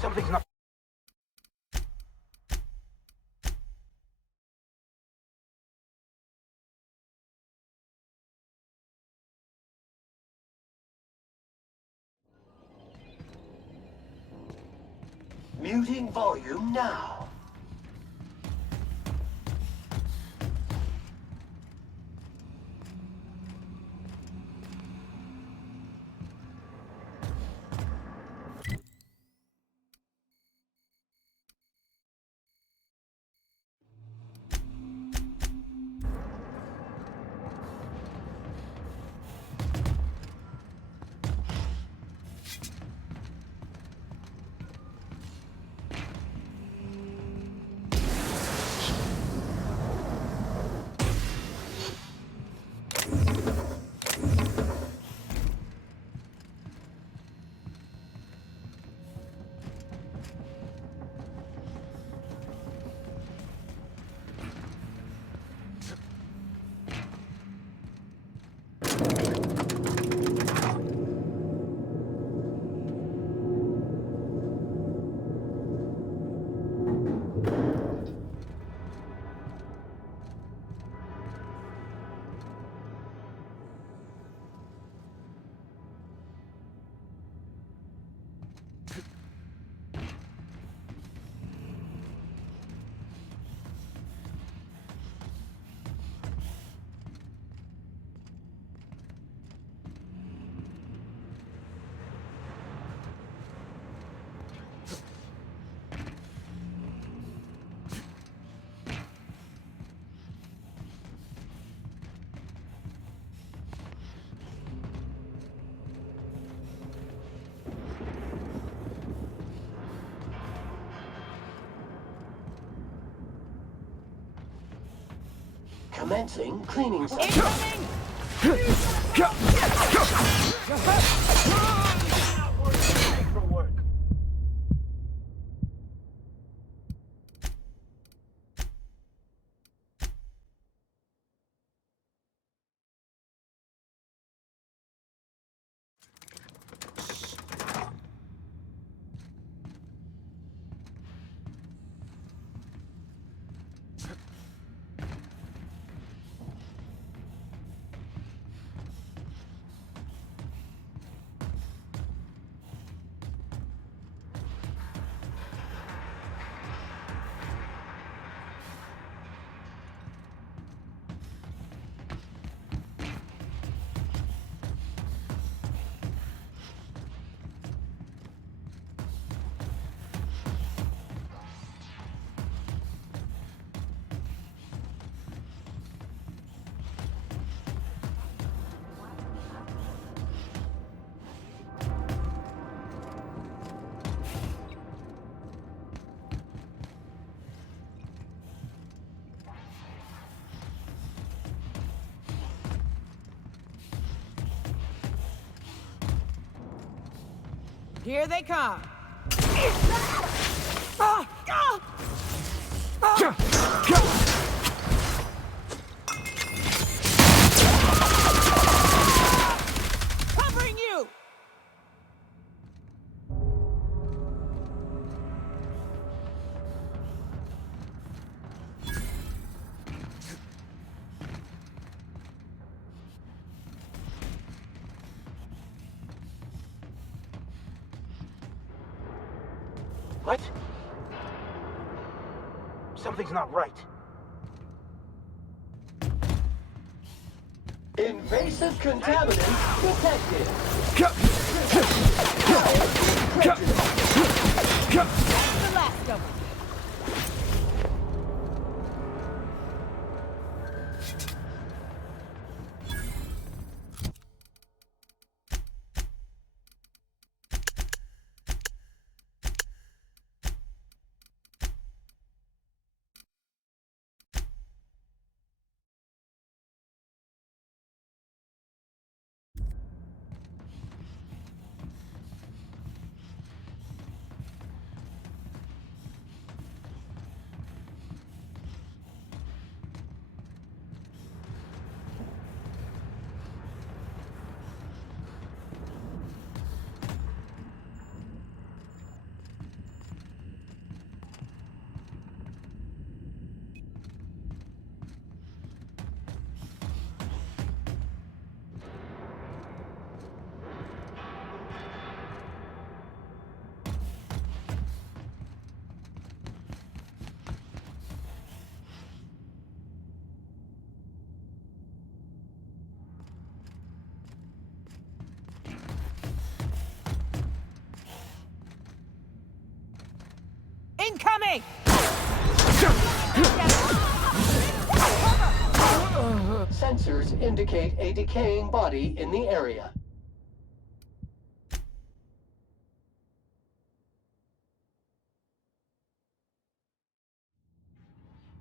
Something's not. Muting volume now. Commencing cleaning session. Here they come. Covering you. What? Something's not right. Invasive contaminant detected. That's the last of them. Incoming! Sensors indicate a decaying body in the area.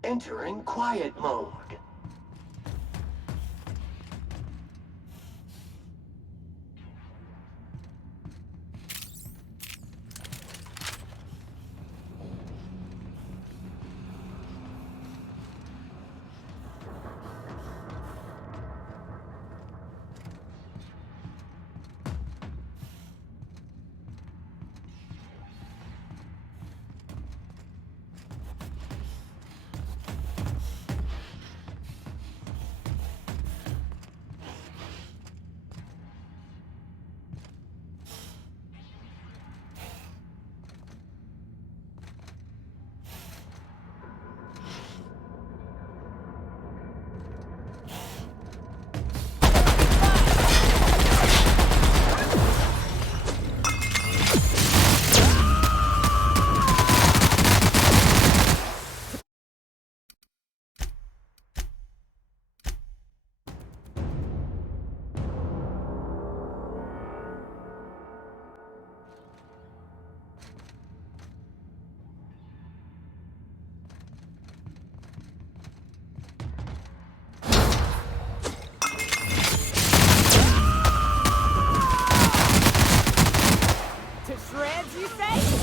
Entering quiet mode. To shreds, you say?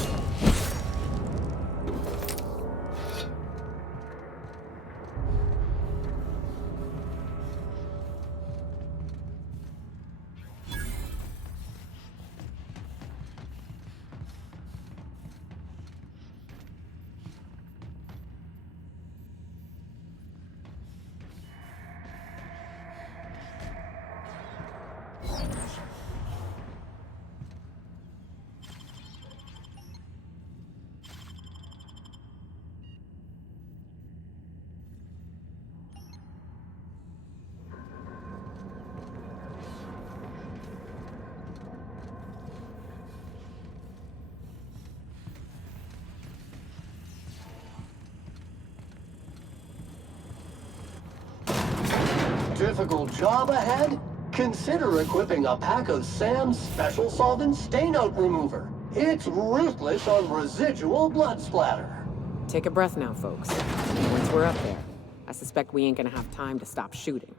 Difficult job ahead? Consider equipping a pack of Sam's Special Solvent Stainout Remover. It's ruthless on residual blood splatter. Take a breath now, folks. Once we're up there, I suspect we ain't gonna have time to stop shooting.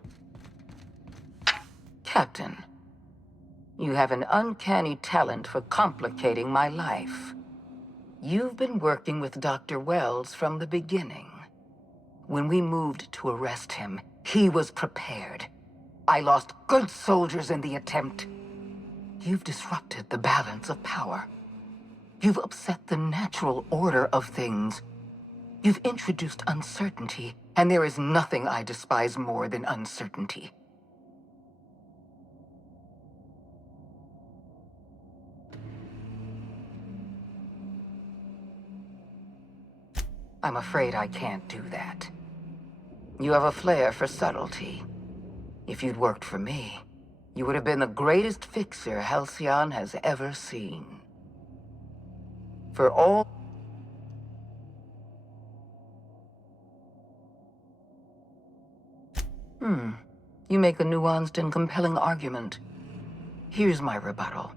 Captain, you have an uncanny talent for complicating my life. You've been working with Dr. Wells from the beginning. When we moved to arrest him, he was prepared. I lost good soldiers in the attempt. You've disrupted the balance of power. You've upset the natural order of things. You've introduced uncertainty, and there is nothing I despise more than uncertainty. I'm afraid I can't do that. You have a flair for subtlety. If you'd worked for me, you would have been the greatest fixer Halcyon has ever seen. For all... You make a nuanced and compelling argument. Here's my rebuttal.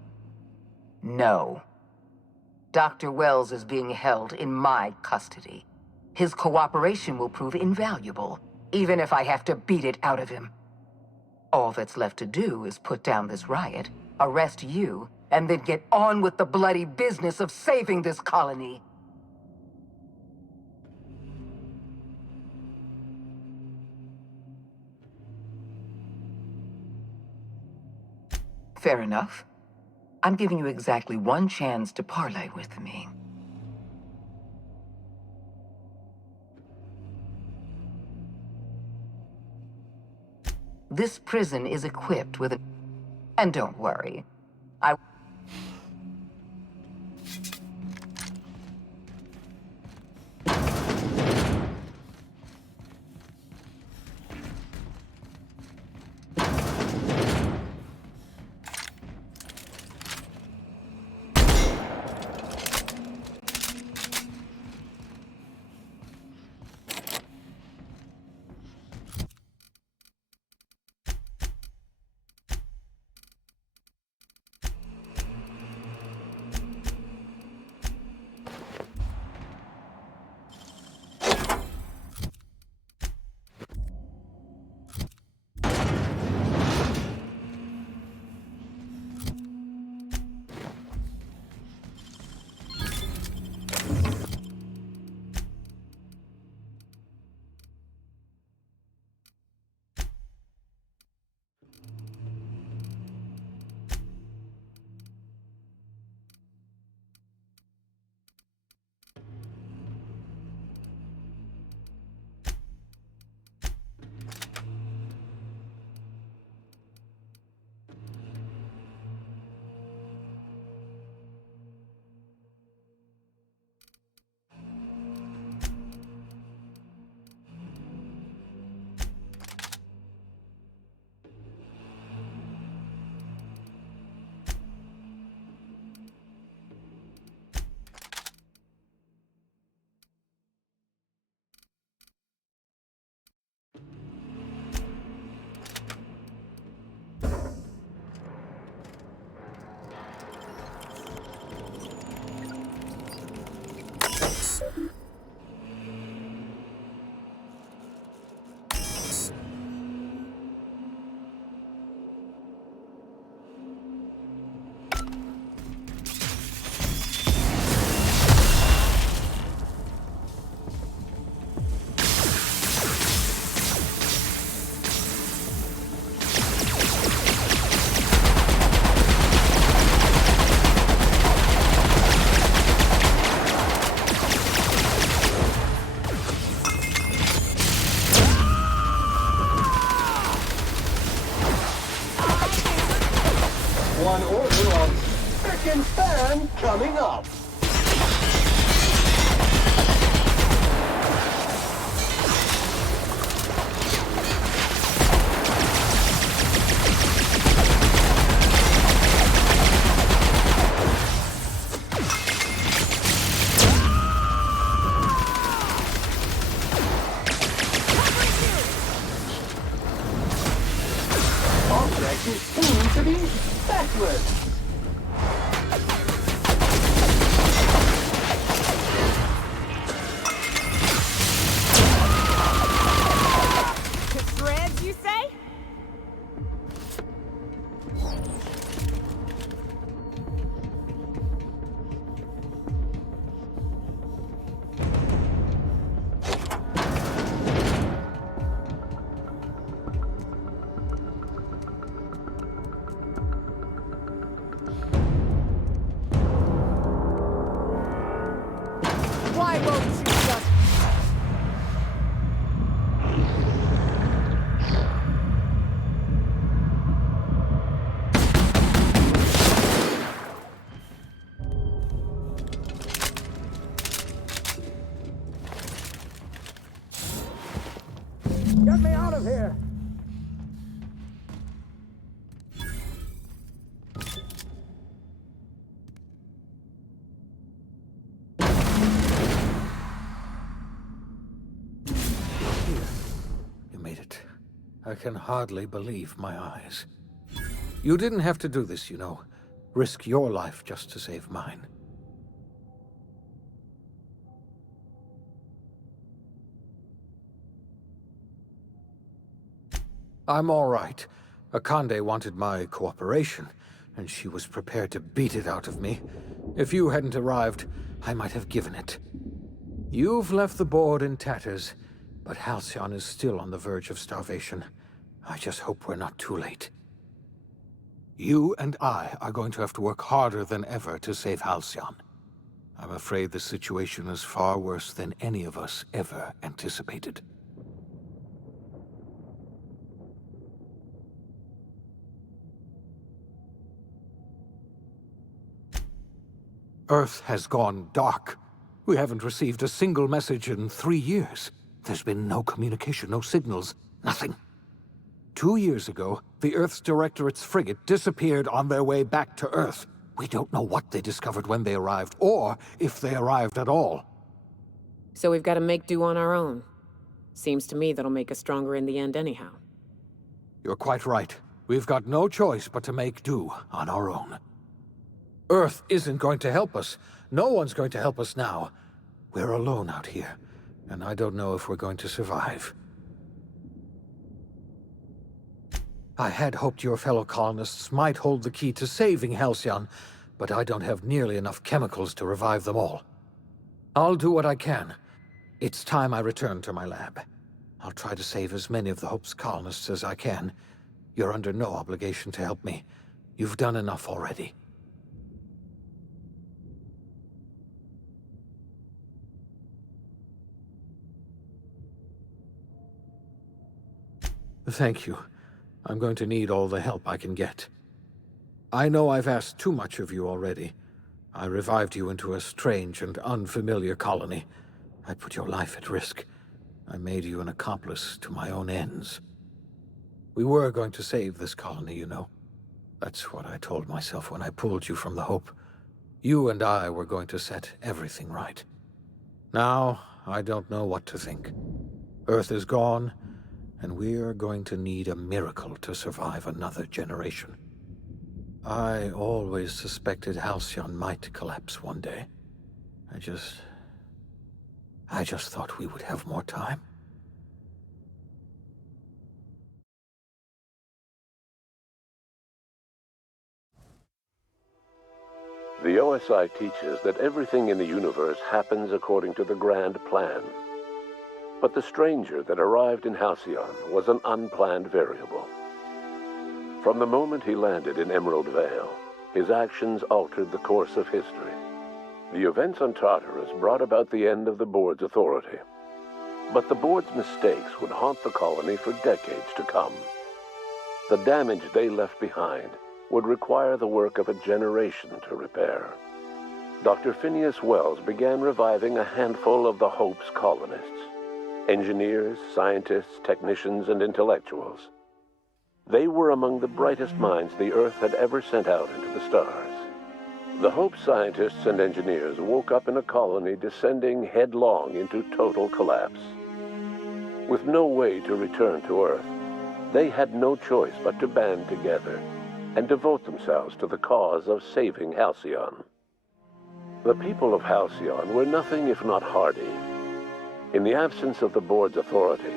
No. Dr. Wells is being held in my custody. His cooperation will prove invaluable, even if I have to beat it out of him. All that's left to do is put down this riot, arrest you, and then get on with the bloody business of saving this colony. Fair enough. I'm giving you exactly one chance to parley with me. This prison is equipped with a... And don't worry, I... One order of frickin' fan coming up. Object is seen to be backward. To shreds, you say? Why won't you just... Get me out of here! You made it. I can hardly believe my eyes. You didn't have to do this, you know. Risk your life just to save mine. I'm all right. Akande wanted my cooperation, and she was prepared to beat it out of me. If you hadn't arrived, I might have given it. You've left the board in tatters, but Halcyon is still on the verge of starvation. I just hope we're not too late. You and I are going to have to work harder than ever to save Halcyon. I'm afraid the situation is far worse than any of us ever anticipated. Earth has gone dark. We haven't received a single message in 3 years. There's been no communication, no signals, nothing. 2 years ago, the Earth's Directorate's frigate disappeared on their way back to Earth. We don't know what they discovered when they arrived, or if they arrived at all. So we've got to make do on our own. Seems to me that'll make us stronger in the end anyhow. You're quite right. We've got no choice but to make do on our own. Earth isn't going to help us. No one's going to help us now. We're alone out here, and I don't know if we're going to survive. I had hoped your fellow colonists might hold the key to saving Halcyon, but I don't have nearly enough chemicals to revive them all. I'll do what I can. It's time I return to my lab. I'll try to save as many of the Hope's colonists as I can. You're under no obligation to help me. You've done enough already. Thank you. I'm going to need all the help I can get. I know I've asked too much of you already. I revived you into a strange and unfamiliar colony. I put your life at risk. I made you an accomplice to my own ends. We were going to save this colony, you know. That's what I told myself when I pulled you from the Hope. You and I were going to set everything right. Now, I don't know what to think. Earth is gone, and we're going to need a miracle to survive another generation. I always suspected Halcyon might collapse one day. I just thought we would have more time. The OSI teaches that everything in the universe happens according to the grand plan. But the stranger that arrived in Halcyon was an unplanned variable. From the moment he landed in Emerald Vale, his actions altered the course of history. The events on Tartarus brought about the end of the board's authority. But the board's mistakes would haunt the colony for decades to come. The damage they left behind would require the work of a generation to repair. Dr. Phineas Wells began reviving a handful of the Hope's colonists: engineers, scientists, technicians, and intellectuals. They were among the brightest minds the Earth had ever sent out into the stars. The Hope scientists and engineers woke up in a colony descending headlong into total collapse. With no way to return to Earth, they had no choice but to band together and devote themselves to the cause of saving Halcyon. The people of Halcyon were nothing if not hardy. In the absence of the board's authority,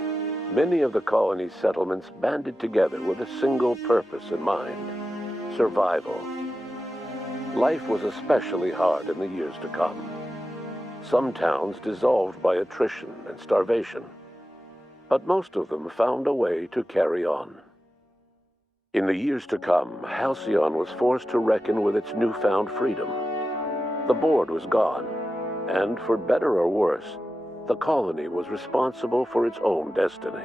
many of the colony's settlements banded together with a single purpose in mind: survival. Life was especially hard in the years to come. Some towns dissolved by attrition and starvation, but most of them found a way to carry on. In the years to come, Halcyon was forced to reckon with its newfound freedom. The board was gone, and for better or worse, the colony was responsible for its own destiny.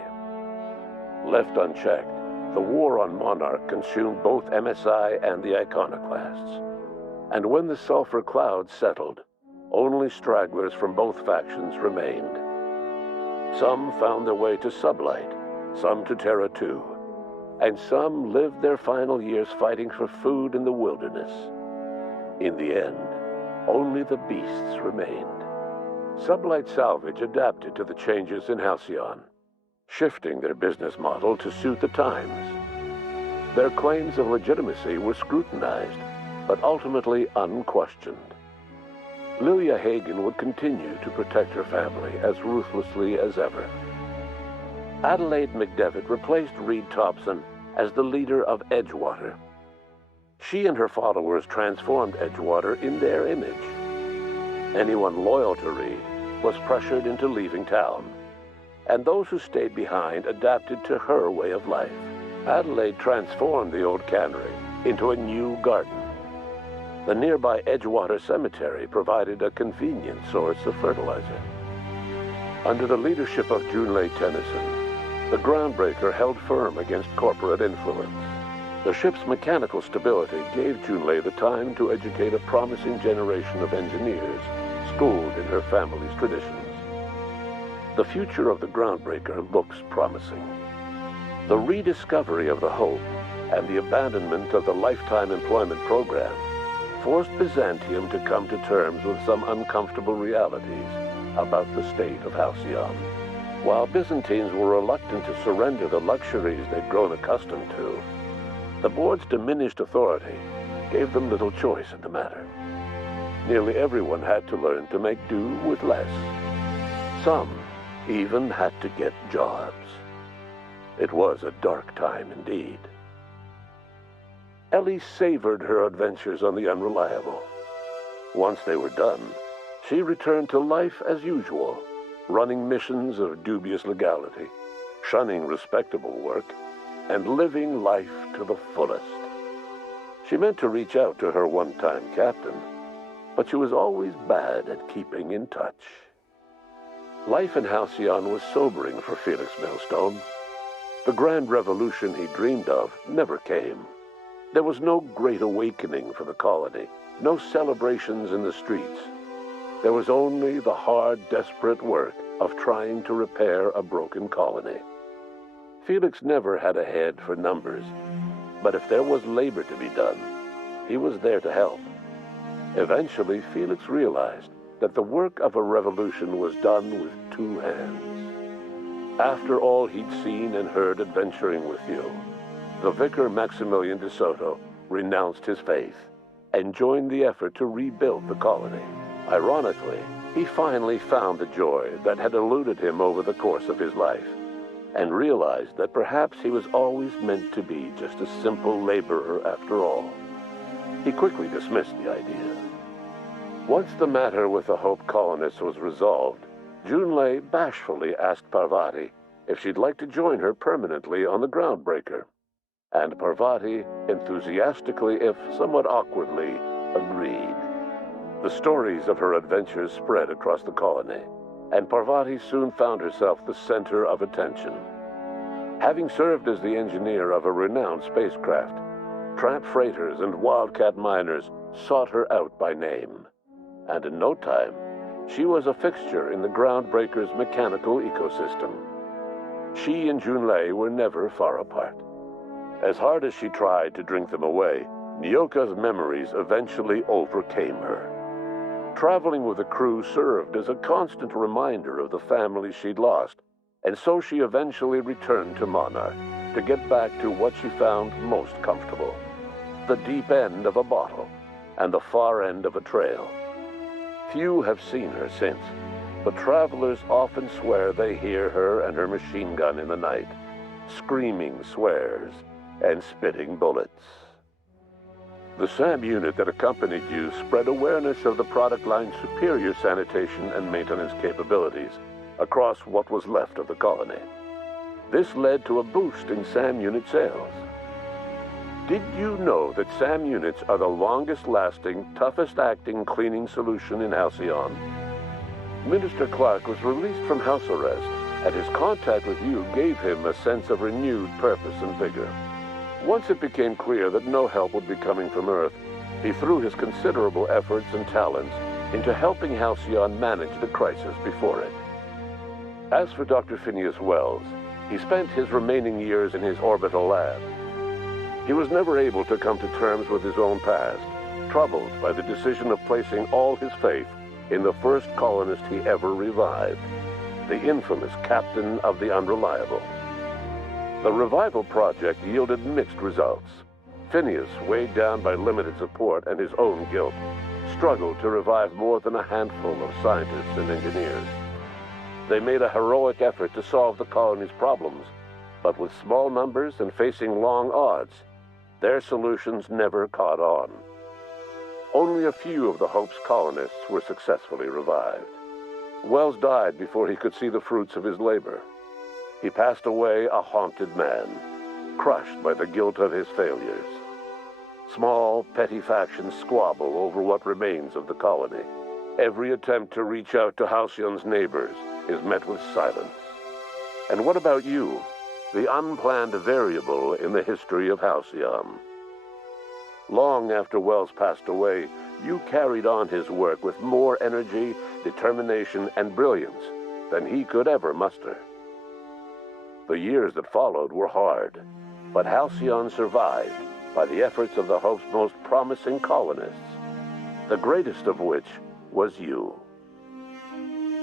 Left unchecked, the war on Monarch consumed both MSI and the Iconoclasts. And when the sulfur cloud settled, only stragglers from both factions remained. Some found their way to Sublight, some to Terra 2, and some lived their final years fighting for food in the wilderness. In the end, only the beasts remained. Sublight Salvage adapted to the changes in Halcyon, shifting their business model to suit the times. Their claims of legitimacy were scrutinized, but ultimately unquestioned. Lilia Hagen would continue to protect her family as ruthlessly as ever. Adelaide McDevitt replaced Reed Thompson as the leader of Edgewater. She and her followers transformed Edgewater in their image. Anyone loyal to Reed was pressured into leaving town, and those who stayed behind adapted to her way of life. Adelaide transformed the old cannery into a new garden. The nearby Edgewater Cemetery provided a convenient source of fertilizer. Under the leadership of Junlei Tennyson, the Groundbreaker held firm against corporate influence. The ship's mechanical stability gave Junlei the time to educate a promising generation of engineers schooled in her family's traditions. The future of the Groundbreaker looks promising. The rediscovery of the Hope and the abandonment of the Lifetime Employment Program forced Byzantium to come to terms with some uncomfortable realities about the state of Halcyon. While Byzantines were reluctant to surrender the luxuries they'd grown accustomed to, the board's diminished authority gave them little choice in the matter. Nearly everyone had to learn to make do with less. Some even had to get jobs. It was a dark time indeed. Ellie savored her adventures on the Unreliable. Once they were done, she returned to life as usual, running missions of dubious legality, shunning respectable work, and living life to the fullest. She meant to reach out to her one-time captain, but she was always bad at keeping in touch. Life in Halcyon was sobering for Felix Millstone. The grand revolution he dreamed of never came. There was no great awakening for the colony, no celebrations in the streets. There was only the hard, desperate work of trying to repair a broken colony. Felix never had a head for numbers, but if there was labor to be done, he was there to help. Eventually, Felix realized that the work of a revolution was done with two hands. After all he'd seen and heard adventuring with you, the vicar Maximilian de Soto renounced his faith and joined the effort to rebuild the colony. Ironically, he finally found the joy that had eluded him over the course of his life, and realized that perhaps he was always meant to be just a simple laborer after all. He quickly dismissed the idea. Once the matter with the Hope colonists was resolved, Junlei bashfully asked Parvati if she'd like to join her permanently on the Groundbreaker, and Parvati enthusiastically, if somewhat awkwardly, agreed. The stories of her adventures spread across the colony, and Parvati soon found herself the center of attention. Having served as the engineer of a renowned spacecraft, tramp freighters and wildcat miners sought her out by name, and in no time, she was a fixture in the Groundbreaker's mechanical ecosystem. She and Junlei were never far apart. As hard as she tried to drink them away, Nyoka's memories eventually overcame her. Traveling with the crew served as a constant reminder of the family she'd lost, and so she eventually returned to Monarch to get back to what she found most comfortable: the deep end of a bottle and the far end of a trail. Few have seen her since, but travelers often swear they hear her and her machine gun in the night, screaming swears and spitting bullets. The SAM unit that accompanied you spread awareness of the product line's superior sanitation and maintenance capabilities across what was left of the colony. This led to a boost in SAM unit sales. Did you know that SAM units are the longest-lasting, toughest-acting cleaning solution in Halcyon? Minister Clark was released from house arrest, and his contact with you gave him a sense of renewed purpose and vigor. Once it became clear that no help would be coming from Earth, he threw his considerable efforts and talents into helping Halcyon manage the crisis before it. As for Dr. Phineas Wells, he spent his remaining years in his orbital lab. He was never able to come to terms with his own past, troubled by the decision of placing all his faith in the first colonist he ever revived, the infamous Captain of the Unreliable. The revival project yielded mixed results. Phineas, weighed down by limited support and his own guilt, struggled to revive more than a handful of scientists and engineers. They made a heroic effort to solve the colony's problems, but with small numbers and facing long odds, their solutions never caught on. Only a few of the Hope's colonists were successfully revived. Wells died before he could see the fruits of his labor. He passed away a haunted man, crushed by the guilt of his failures. Small, petty factions squabble over what remains of the colony. Every attempt to reach out to Halcyon's neighbors is met with silence. And what about you, the unplanned variable in the history of Halcyon? Long after Wells passed away, you carried on his work with more energy, determination, and brilliance than he could ever muster. The years that followed were hard, but Halcyon survived by the efforts of the Hope's most promising colonists, the greatest of which was you.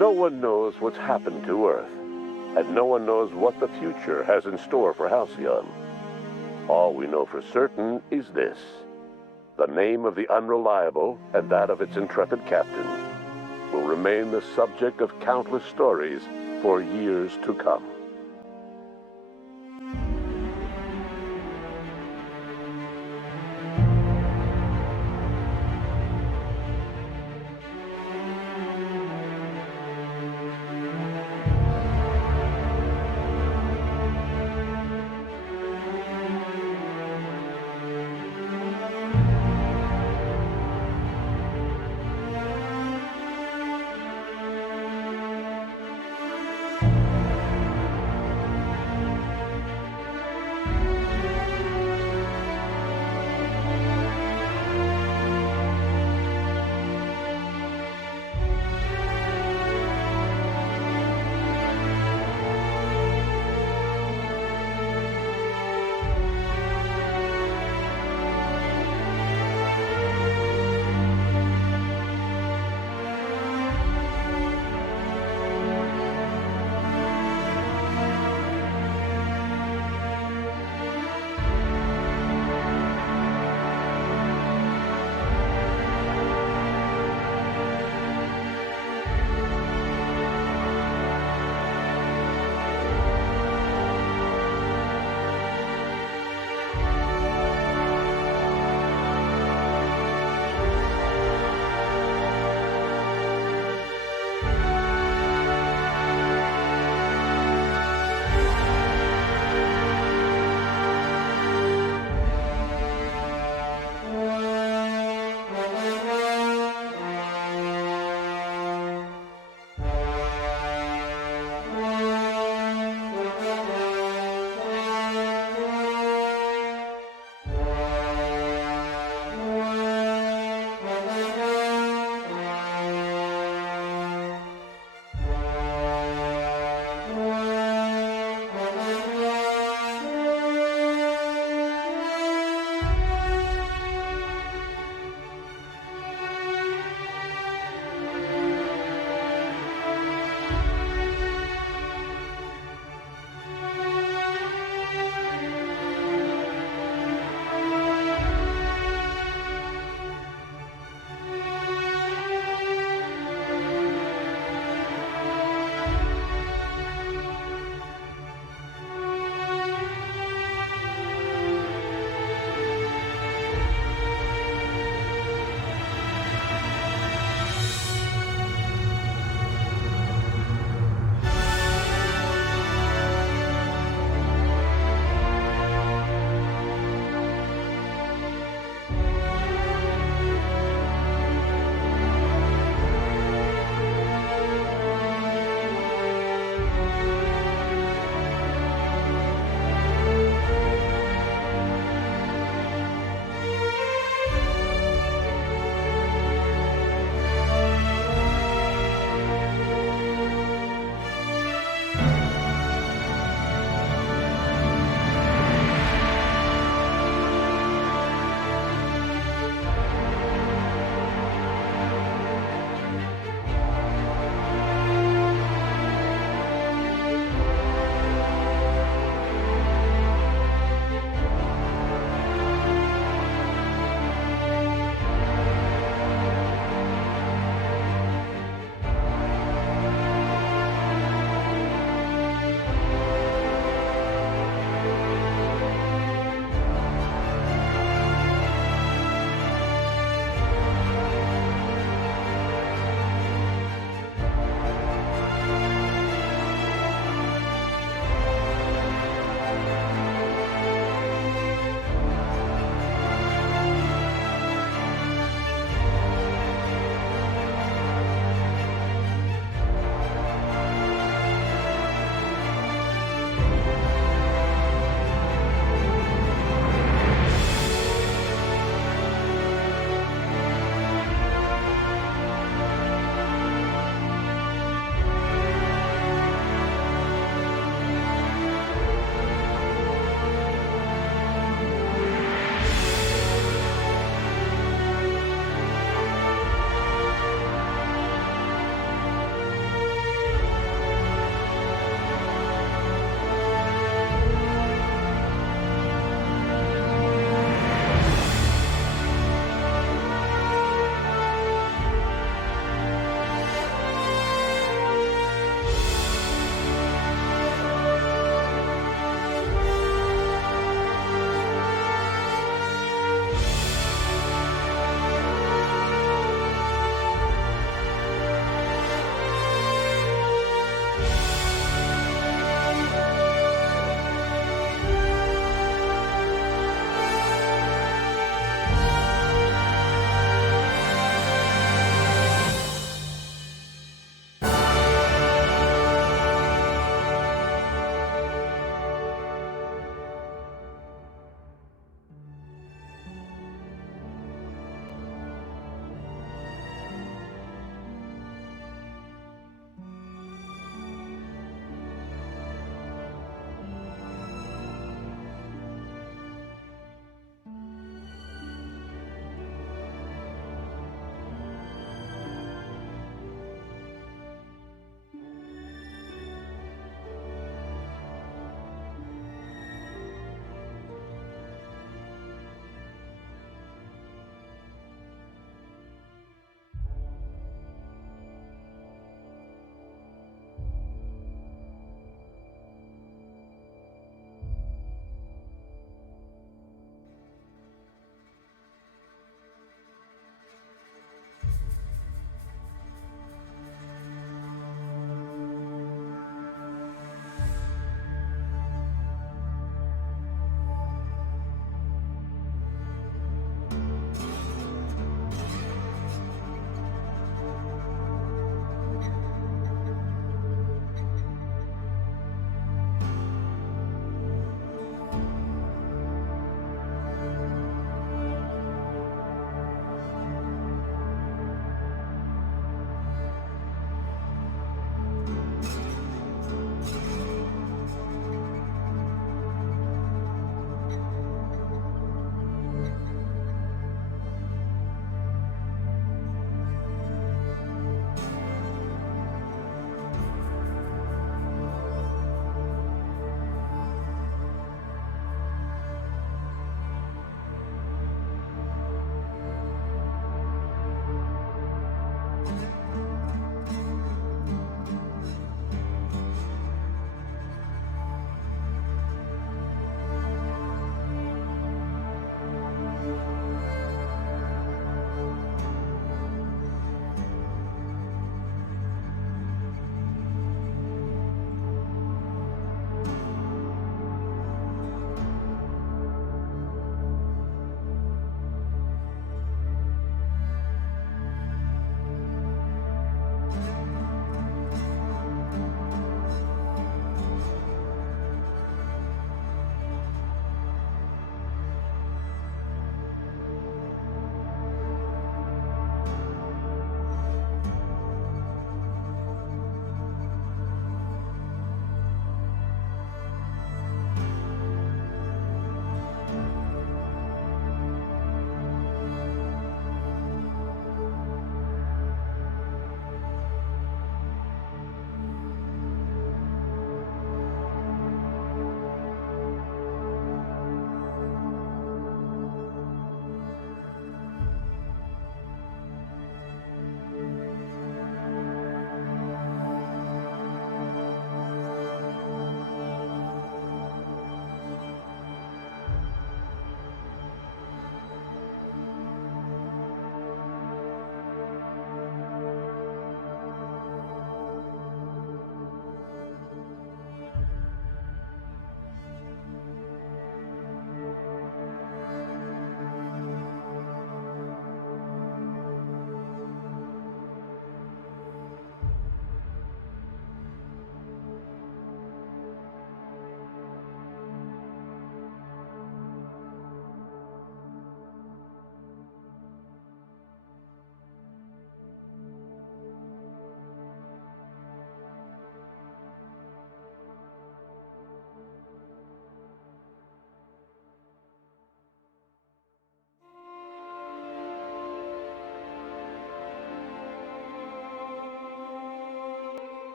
No one knows what's happened to Earth, and no one knows what the future has in store for Halcyon. All we know for certain is this: the name of the Unreliable and that of its intrepid captain will remain the subject of countless stories for years to come.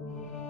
Huh?